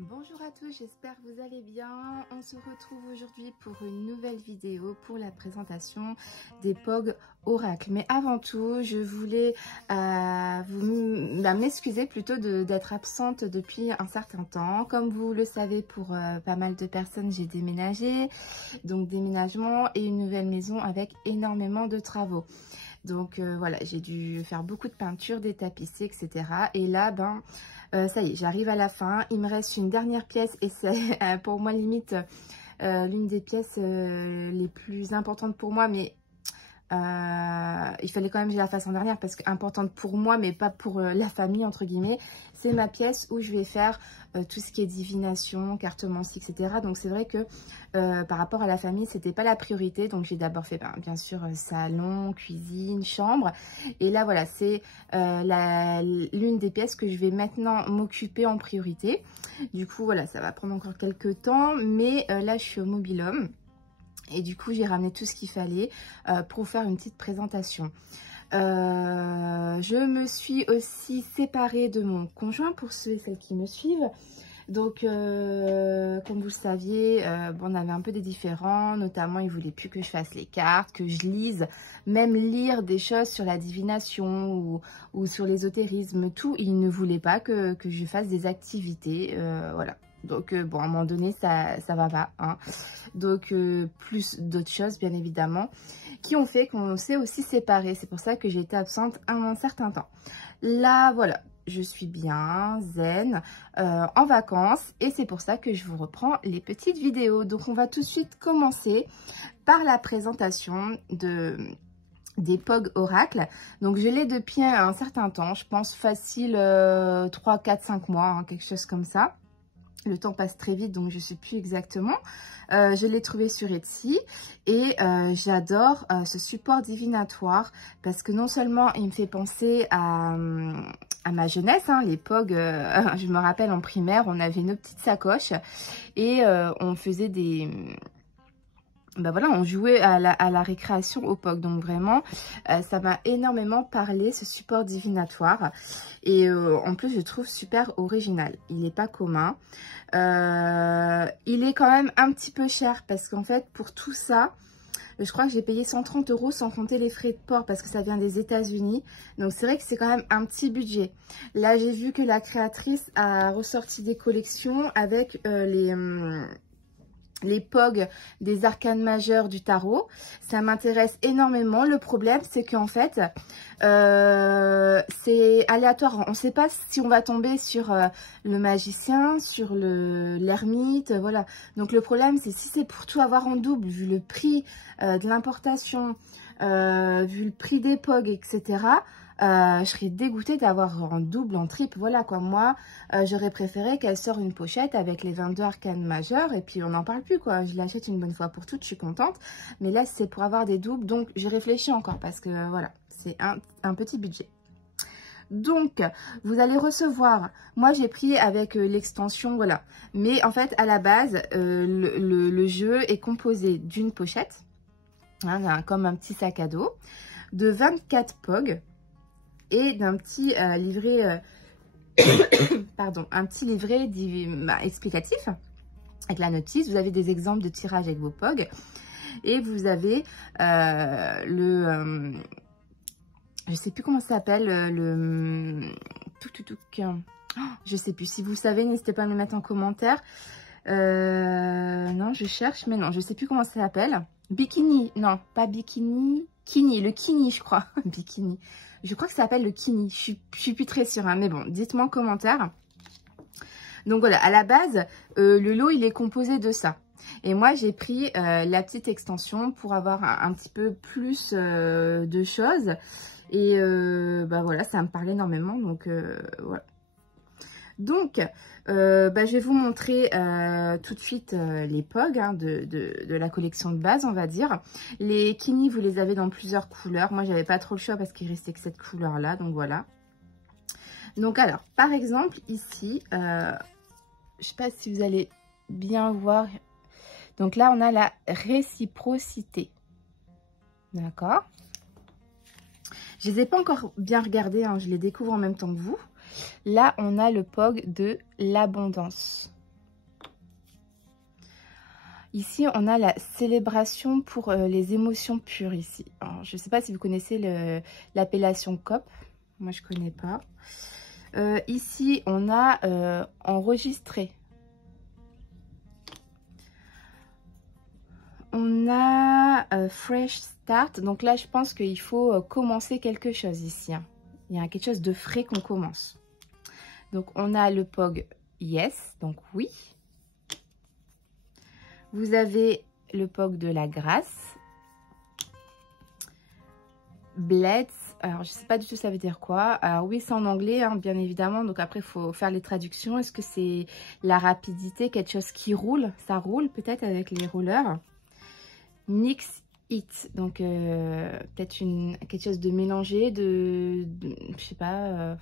Bonjour à tous, j'espère que vous allez bien. On se retrouve aujourd'hui pour une nouvelle vidéo pour la présentation des POG Oracle. Mais avant tout, je voulais m'excuser plutôt d'être absente depuis un certain temps. Comme vous le savez, pour pas mal de personnes, j'ai déménagé. Donc déménagement et une nouvelle maison avec énormément de travaux. Donc voilà, j'ai dû faire beaucoup de peinture, des tapisseries, etc. Et là, ça y est, j'arrive à la fin. Il me reste une dernière pièce et c'est pour moi limite l'une des pièces les plus importantes pour moi. Mais il fallait quand même que je la fasse en dernière parce que importante pour moi, mais pas pour la famille, entre guillemets. C'est ma pièce où je vais faire tout ce qui est divination, cartomancie, etc. Donc c'est vrai que par rapport à la famille, c'était pas la priorité. Donc j'ai d'abord fait bien sûr salon, cuisine, chambre. Et là voilà, c'est l'une des pièces que je vais maintenant m'occuper en priorité. Du coup voilà, ça va prendre encore quelques temps, mais là je suis au mobil-home. Et du coup, j'ai ramené tout ce qu'il fallait pour faire une petite présentation. Je me suis aussi séparée de mon conjoint pour ceux et celles qui me suivent. Donc, comme vous le saviez, on avait un peu des différends. Notamment, il ne voulait plus que je fasse les cartes, que je lise, même lire des choses sur la divination ou sur l'ésotérisme, tout. Il ne voulait pas que je fasse des activités, voilà. Donc, bon, à un moment donné, ça va pas, hein. Donc, plus d'autres choses, bien évidemment, qui ont fait qu'on s'est aussi séparés. C'est pour ça que j'ai été absente un certain temps. Là, voilà, je suis bien, zen, en vacances. Et c'est pour ça que je vous reprends les petites vidéos. Donc, on va tout de suite commencer par la présentation des POG Oracle. Donc, je l'ai depuis un certain temps. Je pense facile 3, 4, 5 mois, hein, quelque chose comme ça. Le temps passe très vite, donc je ne sais plus exactement. Je l'ai trouvé sur Etsy et j'adore ce support divinatoire parce que non seulement il me fait penser à ma jeunesse, hein, les POG, je me rappelle en primaire, on avait nos petites sacoches et on faisait des... voilà, on jouait à la récréation au POG, donc vraiment, ça m'a énormément parlé, ce support divinatoire. Et en plus, je trouve super original. Il n'est pas commun. Il est quand même un petit peu cher parce qu'en fait, pour tout ça, je crois que j'ai payé 130 € sans compter les frais de port parce que ça vient des États-Unis. Donc, c'est vrai que c'est quand même un petit budget. Là, j'ai vu que la créatrice a ressorti des collections avec les POG des arcanes majeures du tarot. Ça m'intéresse énormément. Le problème, c'est qu'en fait, c'est aléatoire. On ne sait pas si on va tomber sur le magicien, sur l'ermite, voilà. Donc, le problème, c'est si c'est pour tout avoir en double, vu le prix de l'importation, vu le prix des POG, etc., je serais dégoûtée d'avoir en double, en triple, voilà quoi. Moi, j'aurais préféré qu'elle sorte une pochette avec les 22 arcanes majeures et puis on n'en parle plus quoi. Je l'achète une bonne fois pour toutes, je suis contente. Mais là, c'est pour avoir des doubles, donc j'ai réfléchi encore parce que voilà, c'est un petit budget. Donc, vous allez recevoir, moi j'ai pris avec l'extension, voilà. Mais en fait, à la base, le jeu est composé d'une pochette, hein, comme un petit sac à dos, de 24 POG, et d'un petit livret, pardon, un petit livret explicatif avec la notice. Vous avez des exemples de tirage avec vos POG et vous avez je sais plus comment ça s'appelle, je sais plus. Si vous savez, n'hésitez pas à me le mettre en commentaire. Non, je cherche, mais non, je sais plus comment ça s'appelle. Bikini, non, pas bikini, kini, le kini, je crois. Bikini. Je crois que ça s'appelle le kini. Je suis plus très sûre, hein, mais bon, dites-moi en commentaire. Donc voilà, à la base, le lot, il est composé de ça. Et moi, j'ai pris la petite extension pour avoir un petit peu plus de choses. Et voilà, ça me parlait énormément, donc voilà. Donc, je vais vous montrer tout de suite les POG, hein, de la collection de base, on va dire. Les Kini, vous les avez dans plusieurs couleurs. Moi, j'avais pas trop le choix parce qu'il restait que cette couleur-là, donc voilà. Donc, alors, par exemple, ici, je sais pas si vous allez bien voir. Donc là, on a la réciprocité. D'accord? Je les ai pas encore bien regardés, hein, je les découvre en même temps que vous. Là, on a le POG de l'abondance. Ici, on a la célébration pour les émotions pures ici. Alors, je ne sais pas si vous connaissez l'appellation COP. Moi, je ne connais pas. Ici, on a enregistré. On a Fresh Start. Donc là, je pense qu'il faut commencer quelque chose ici. Hein. Il y a quelque chose de frais qu'on commence. Donc, on a le POG Yes, donc oui. Vous avez le POG de la grâce. Bless. Alors, je ne sais pas du tout ça veut dire quoi. Alors oui, c'est en anglais, hein, bien évidemment. Donc après, il faut faire les traductions. Est-ce que c'est la rapidité, quelque chose qui roule? Ça roule peut-être avec les rouleurs. Mix it. Donc peut-être quelque chose de mélangé, je sais pas,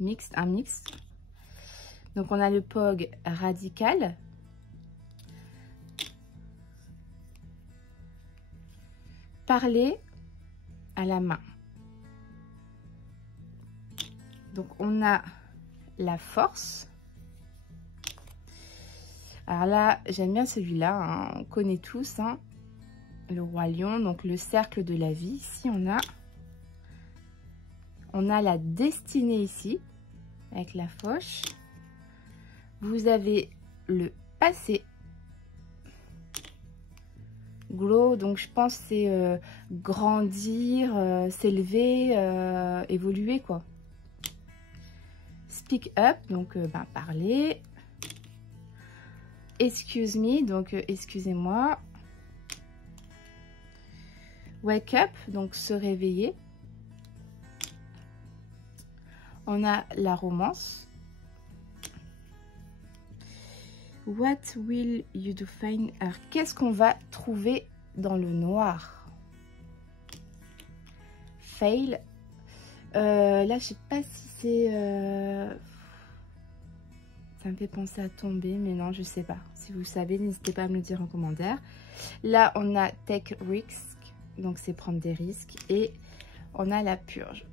mixte, un mix. Donc on a le POG radical. Parler à la main. Donc on a la force. Alors là, j'aime bien celui-là, hein, on connaît tous, hein, le roi lion, donc le cercle de la vie. Ici, on a la destinée ici, avec la foche. Vous avez le passé. Grow, donc je pense c'est grandir, s'élever, évoluer quoi. Speak up, donc parler. Excuse me, donc excusez-moi. Wake up, donc se réveiller. On a la romance. What will you do find? Alors, qu'est-ce qu'on va trouver dans le noir? Fail. Là, je sais pas si c'est... Ça me fait penser à tomber, mais non, je sais pas. Si vous savez, n'hésitez pas à me le dire en commentaire. Là, on a take risk, donc c'est prendre des risques. Et on a la purge.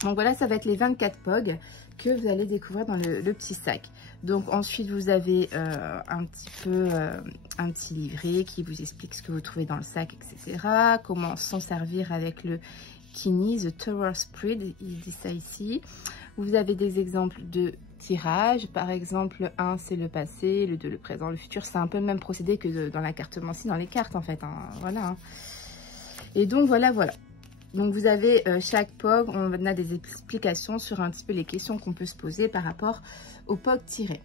Donc voilà, ça va être les 24 POG que vous allez découvrir dans le petit sac. Donc ensuite, vous avez un petit livret qui vous explique ce que vous trouvez dans le sac, etc. Comment s'en servir avec le Kini, The Tower Spread, il dit ça ici. Vous avez des exemples de tirage. Par exemple, le 1, c'est le passé, le 2, le présent, le futur. C'est un peu le même procédé que dans la cartomancie, dans les cartes en fait. Hein. Voilà. Hein. Et donc, voilà. Donc, vous avez chaque POG, on a des explications sur un petit peu les questions qu'on peut se poser par rapport au POG tiré.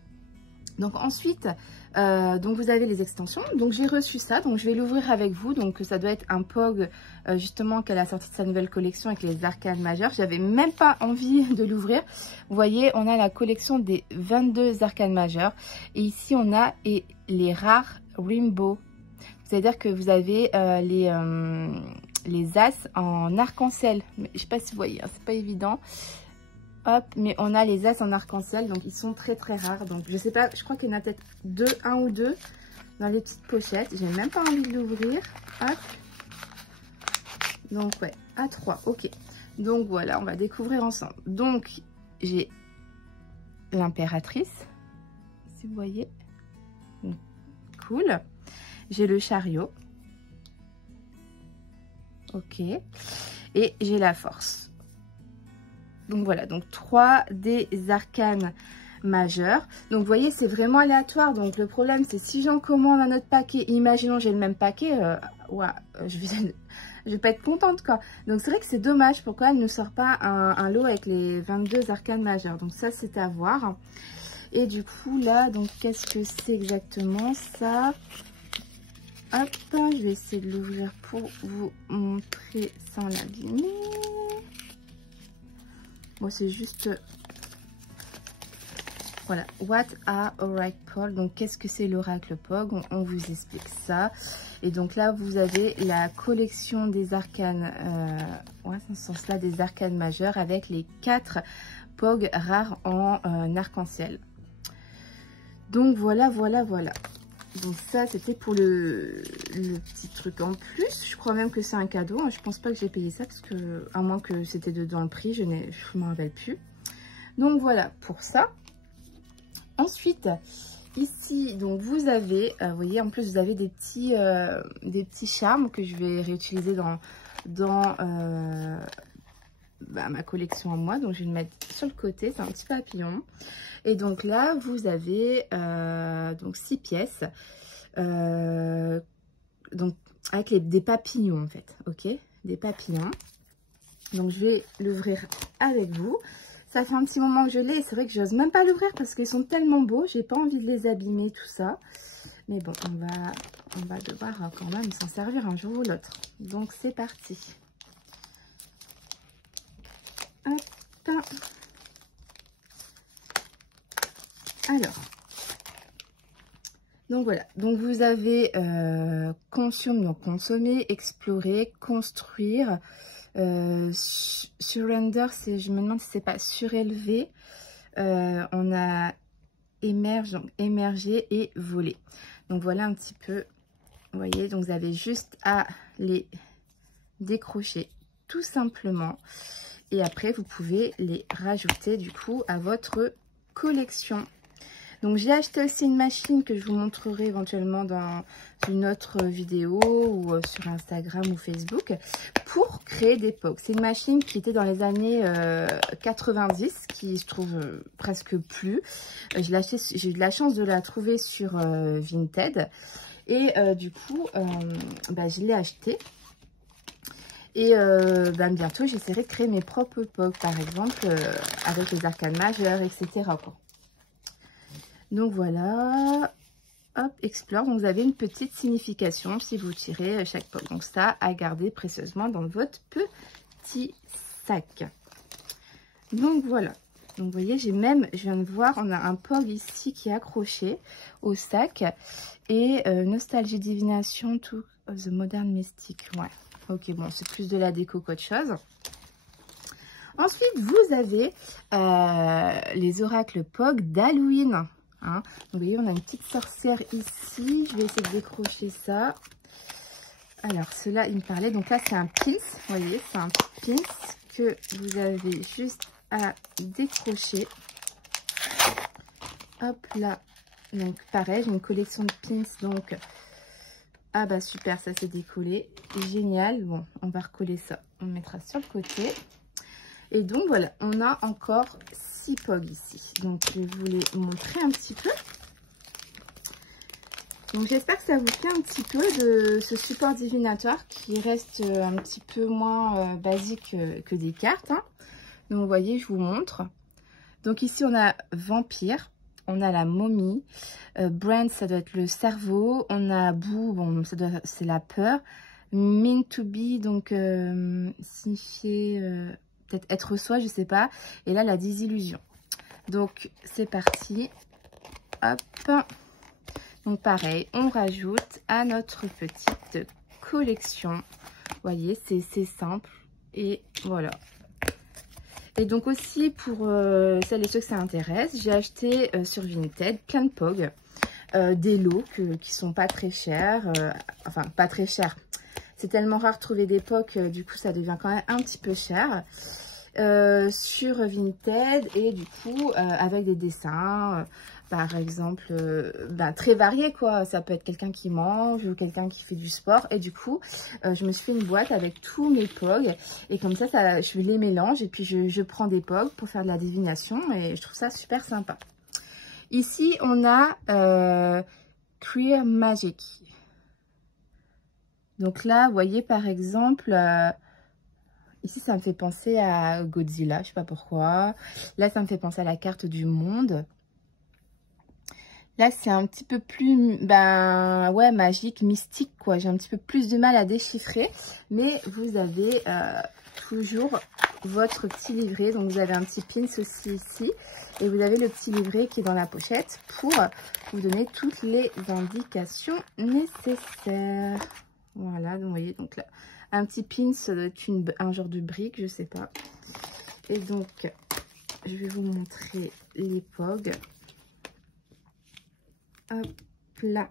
Donc, ensuite, donc vous avez les extensions. Donc, j'ai reçu ça. Donc, je vais l'ouvrir avec vous. Donc, ça doit être un POG, justement, qu'elle a sorti de sa nouvelle collection avec les arcanes majeures. J'avais même pas envie de l'ouvrir. Vous voyez, on a la collection des 22 arcanes majeures. Et ici, on a les rares Rainbow. C'est-à-dire que vous avez les as en arc-en-ciel. Je sais pas si vous voyez, hein, c'est pas évident. Hop, mais on a les as en arc-en-ciel, donc ils sont très très rares. Donc je sais pas, je crois qu'il y en a peut-être un ou deux dans les petites pochettes. J'ai même pas envie de l'ouvrir. Hop. Donc ouais, à 3, ok. Donc voilà, on va découvrir ensemble. Donc j'ai l'impératrice, si vous voyez. Cool. J'ai le chariot. Ok. Et j'ai la force. Donc voilà, donc 3 des arcanes majeures. Donc vous voyez, c'est vraiment aléatoire. Donc le problème, c'est si j'en commande un autre paquet, imaginons j'ai le même paquet, ouais, je vais pas être contente quoi. Donc c'est vrai que c'est dommage, pourquoi elle ne sort pas un lot avec les 22 arcanes majeures. Donc ça, c'est à voir. Et du coup là, donc qu'est-ce que c'est exactement ça? Hop, je vais essayer de l'ouvrir pour vous montrer sans l'abîmer. Bon, c'est juste... Voilà. What are Oracle POG? Donc, qu'est-ce que c'est l'Oracle POG? On vous explique ça. Et donc là, vous avez la collection des arcanes... ouais, dans ce sens-là, des arcanes majeures avec les 4 POG rares en arc-en-ciel. Donc, voilà. Donc ça, c'était pour le petit truc en plus. Je crois même que c'est un cadeau. Je pense pas que j'ai payé ça parce que, à moins que c'était dans le prix, je m'en rappelle plus. Donc voilà pour ça. Ensuite, ici, donc vous avez, vous voyez, en plus vous avez des petits charmes que je vais réutiliser dans ma collection à moi. Donc je vais le mettre sur le côté, c'est un petit papillon. Et donc là, vous avez donc 6 pièces, donc avec des papillons en fait, ok, des papillons. Donc je vais l'ouvrir avec vous. Ça fait un petit moment que je l'ai, c'est vrai que j'ose même pas l'ouvrir parce qu'ils sont tellement beaux, j'ai pas envie de les abîmer tout ça. Mais bon, on va devoir quand même s'en servir un jour ou l'autre. Donc c'est parti. Hop. Alors, donc voilà, donc vous avez consommer, explorer, construire, surrender, je me demande si c'est pas surélever, on a émerger et voler. Donc voilà un petit peu, vous voyez, donc vous avez juste à les décrocher tout simplement. Et après, vous pouvez les rajouter du coup à votre collection. Donc j'ai acheté aussi une machine que je vous montrerai éventuellement dans une autre vidéo ou sur Instagram ou Facebook pour créer des POG. C'est une machine qui était dans les années 90, qui se trouve presque plus. J'ai eu de la chance de la trouver sur Vinted et du coup je l'ai achetée. Et bientôt, j'essaierai de créer mes propres POG, par exemple, avec les arcanes majeures, etc. quoi. Donc voilà, hop, explore. Donc vous avez une petite signification si vous tirez chaque POG. Donc ça, à garder précieusement dans votre petit sac. Donc voilà. Donc vous voyez, je viens de voir, on a un POG ici qui est accroché au sac. Et Nostalgie Divination, to the Modern Mystic, ouais. Ok, bon, c'est plus de la déco qu'autre chose. Ensuite, vous avez les oracles POG d'Halloween. Hein. Vous voyez, on a une petite sorcière ici. Je vais essayer de décrocher ça. Alors, cela, il me parlait. Donc là, c'est un pins. Vous voyez, c'est un pins que vous avez juste à décrocher. Hop là. Donc, pareil, j'ai une collection de pins. Donc, ah bah super, ça s'est décollé. Génial. Bon, on va recoller ça. On le mettra sur le côté. Et donc, voilà, on a encore 6 POG ici. Donc, je vais vous les montrer un petit peu. Donc, j'espère que ça vous plaît un petit peu de ce support divinatoire qui reste un petit peu moins basique que des cartes. Hein. Donc, vous voyez, je vous montre. Donc, ici, on a Vampire. On a la momie, Brand, ça doit être le cerveau. On a Boo, bon, c'est la peur. Mean to be, donc signifier peut-être être soi, je sais pas. Et là, la désillusion. Donc, c'est parti. Hop. Donc, pareil, on rajoute à notre petite collection. Vous voyez, c'est simple. Et voilà. Et donc aussi, pour celles et ceux que ça intéresse, j'ai acheté sur Vinted plein de POG, des lots qui sont pas très chers, enfin pas très chers. C'est tellement rare de trouver des POG, du coup ça devient quand même un petit peu cher. Sur Vinted et du coup avec des dessins, par exemple, très variés quoi. Ça peut être quelqu'un qui mange ou quelqu'un qui fait du sport et du coup je me suis fait une boîte avec tous mes POG et comme ça, je les mélange et puis je prends des POG pour faire de la divination et je trouve ça super sympa. Ici on a Clear Magic. Donc là vous voyez par exemple ici, ça me fait penser à Godzilla, je sais pas pourquoi. Là, ça me fait penser à la carte du monde. Là, c'est un petit peu plus, ouais, magique, mystique, quoi. J'ai un petit peu plus de mal à déchiffrer. Mais vous avez toujours votre petit livret. Donc, vous avez un petit pins aussi ici. Et vous avez le petit livret qui est dans la pochette pour vous donner toutes les indications nécessaires. Voilà, donc vous voyez, donc là, un petit pin, ça doit être un genre de brique, je sais pas. Et donc, je vais vous montrer les POG. Hop là.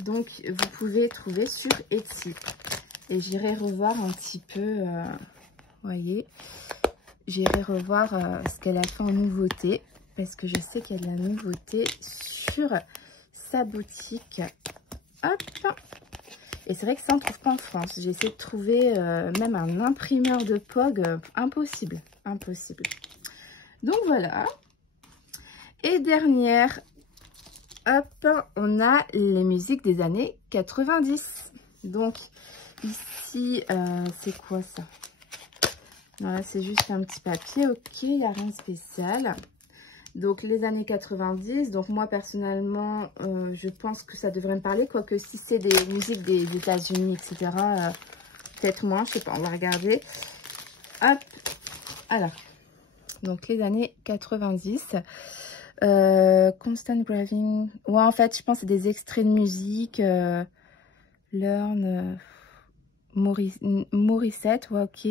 Donc, vous pouvez trouver sur Etsy. Et j'irai revoir un petit peu, vous voyez, j'irai revoir ce qu'elle a fait en nouveauté. parce que je sais qu'il y a de la nouveauté sur sa boutique. Hop. Et c'est vrai que ça, on ne trouve pas en France. J'ai essayé de trouver même un imprimeur de POG. Impossible. Impossible. Donc voilà. Et dernière, hop, on a les musiques des années 90. Donc ici, c'est quoi ça? Non, là, c'est juste un petit papier. Ok, il n'y a rien de spécial. Donc, les années 90. Donc, moi, personnellement, je pense que ça devrait me parler. Quoique, si c'est des musiques des États-Unis, etc., peut-être moins. Je sais pas, on va regarder. Hop. Alors. Donc, les années 90. Constant Graving. Ouais, en fait, je pense que c'est des extraits de musique. Learn. Morissette. Ouais, ok.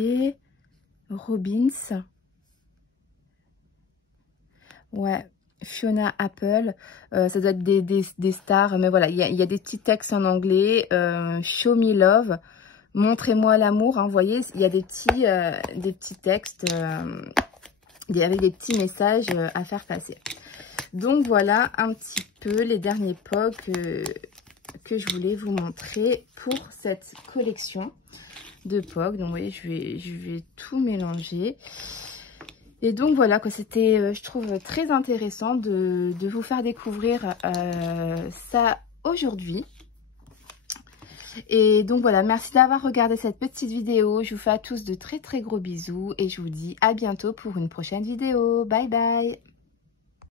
Robbins. Ouais, Fiona Apple, ça doit être des stars, mais voilà, il y a des petits textes en anglais. Show me love, montrez-moi l'amour, hein, vous voyez, il y a des petits textes, avec des petits messages à faire passer. Donc voilà un petit peu les derniers POG que je voulais vous montrer pour cette collection de POG. Donc vous voyez, je vais tout mélanger. Et donc voilà, c'était, je trouve, très intéressant de vous faire découvrir ça aujourd'hui. Et donc voilà, merci d'avoir regardé cette petite vidéo. Je vous fais à tous de très très gros bisous et je vous dis à bientôt pour une prochaine vidéo. Bye bye!